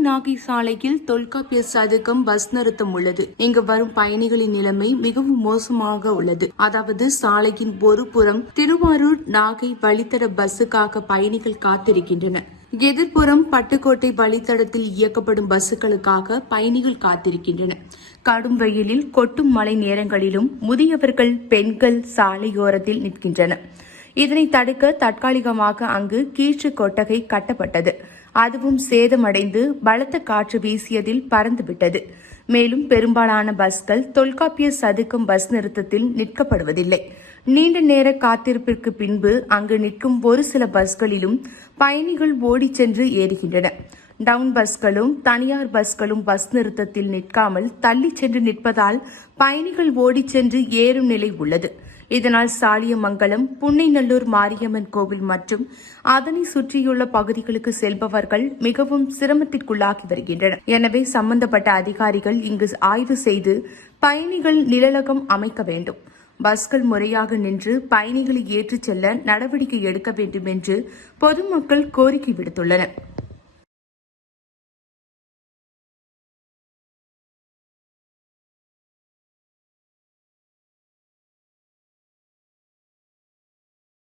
நாகை சாலையில் தொல்காப்பிய சதுக்கம் பஸ் நிறுத்தம் உள்ளது. இங்கு வரும் பயணிகளின் நிலைமை மிகவும் மோசமாக உள்ளது. அதாவது சாலையின் ஒரு புறம் திருவாரூர் நாகை வழித்தட பஸ்ஸுக்காக பயணிகள் காத்திருக்கின்றனர். எதிர்ப்புறம் பட்டுக்கோட்டை வழித்தடத்தில் இயக்கப்படும் பஸ்ஸுகளுக்காக பயணிகள் காத்திருக்கின்றனர். கடும் வெயிலில் கொட்டும் மழை நேரங்களிலும் முதியவர்கள் பெண்கள் சாலையோரத்தில் நிற்கின்றனர். இதனை தடுக்க தற்காலிகமாக அங்கு கீற்று கொட்டகை கட்டப்பட்டது. அதுவும் சேதமடைந்து பலத்த காற்று வீசியதில் பறந்துவிட்டது. மேலும் பெரும்பாலான பஸ்கள் தொல்காப்பிய சதுக்கம் பஸ் நிறுத்தத்தில் நிற்கப்படுவதில்லை. நீண்ட நேர காத்திருப்பிற்கு பின்பு அங்கு நிற்கும் ஒரு சில பஸ்களிலும் பயணிகள் ஓடிச் சென்று ஏறுகின்றன. டவுன் பஸ்களும் தனியார் பஸ்களும் பஸ் நிறுத்தத்தில் நிற்காமல் தள்ளிச் சென்று நிற்பதால் பயணிகள் ஓடிச் சென்று ஏறும் நிலை உள்ளது. இதனால் சாலியமங்கலம் புன்னைநல்லூர் மாரியம்மன் கோவில் மற்றும் அதனை சுற்றியுள்ள பகுதிகளுக்கு செல்பவர்கள் மிகவும் சிரமத்திற்குள்ளாகி வருகின்றனர். எனவே சம்பந்தப்பட்ட அதிகாரிகள் இங்கு ஆய்வு செய்து பயணிகள் நிழலகம் அமைக்க வேண்டும். பஸ்கள் முறையாக நின்று பயணிகளை ஏற்றிச் செல்ல நடவடிக்கை எடுக்க வேண்டும் என்று பொதுமக்கள் கோரிக்கை விடுத்துள்ளனர்.